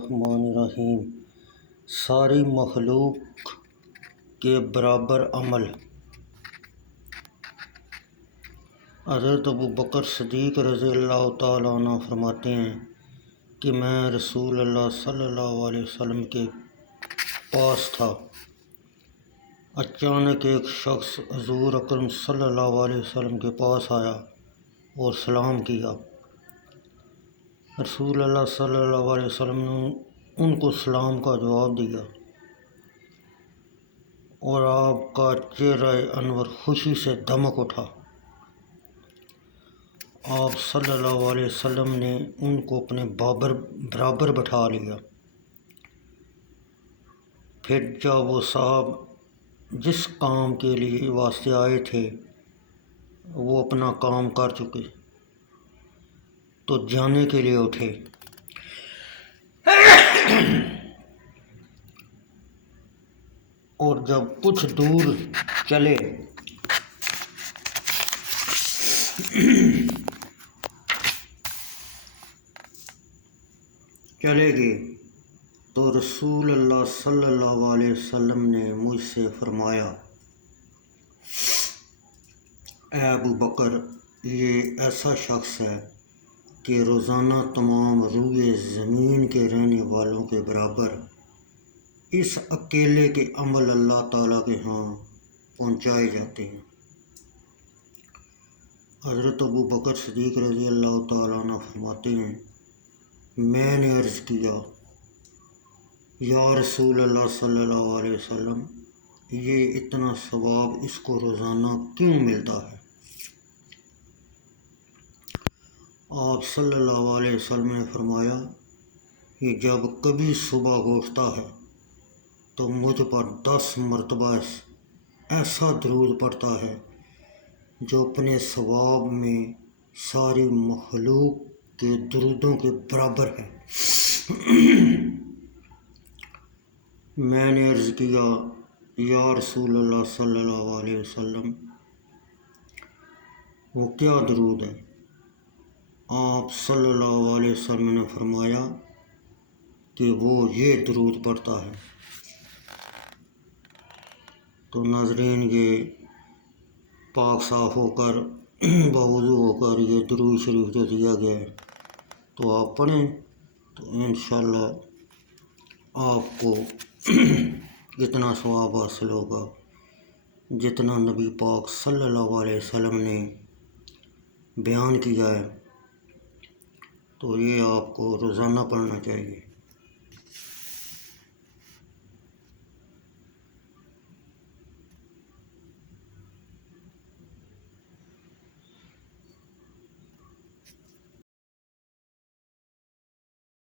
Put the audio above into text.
الرحمن الرحیم۔ ساری مخلوق کے برابر عمل۔ حضرت ابوبکر صدیق رضی اللہ تعالیٰ عنہ فرماتے ہیں کہ میں رسول اللہ صلی اللہ علیہ وسلم کے پاس تھا، اچانک ایک شخص حضور اکرم صلی اللہ علیہ وسلم کے پاس آیا اور سلام کیا۔ رسول اللہ صلی اللہ علیہ وسلم نے ان کو سلام کا جواب دیا اور آپ کا چہرہ انور خوشی سے دمک اٹھا۔ آپ صلی اللہ علیہ وسلم نے ان کو اپنے برابر بٹھا لیا۔ پھر جب وہ صاحب جس کام کے لیے واسطے آئے تھے وہ اپنا کام کر چکے تو جانے کے لیے اٹھے۔ اور جب کچھ دور چلے گئے تو رسول اللہ صلی اللہ علیہ وسلم نے مجھ سے فرمایا، اے ابو بکر، یہ ایسا شخص ہے کہ روزانہ تمام روئے زمین کے رہنے والوں کے برابر اس اکیلے کے عمل اللہ تعالیٰ کے ہاں پہنچائے جاتے ہیں۔ حضرت ابو بکر صدیق رضی اللہ تعالیٰ عنہ فرماتے ہیں، میں نے عرض کیا، یا رسول اللہ صلی اللہ علیہ وسلم، یہ اتنا ثواب اس کو روزانہ کیوں ملتا ہے؟ آپ صلی اللہ علیہ وسلم نے فرمایا کہ جب کبھی صبح اٹھتا ہے تو مجھ پر 10 مرتبہ ایسا درود پڑتا ہے جو اپنے ثواب میں ساری مخلوق کے درودوں کے برابر ہے۔ میں نے عرض کیا، یا رسول اللہ صلی اللہ علیہ وسلم، وہ کیا درود ہے؟ آپ صلی اللہ علیہ وسلم نے فرمایا کہ وہ یہ درود پڑھتا ہے۔ تو ناظرین، یہ پاک صاف ہو کر باوضو ہو کر یہ درود شریف جو دیا گیا ہے تو آپ پڑھیں تو انشاءاللہ آپ کو اتنا ثواب حاصل ہوگا جتنا نبی پاک صلی اللہ علیہ وسلم نے بیان کیا ہے۔ تو یہ آپ کو روزانہ پڑھنا چاہیے۔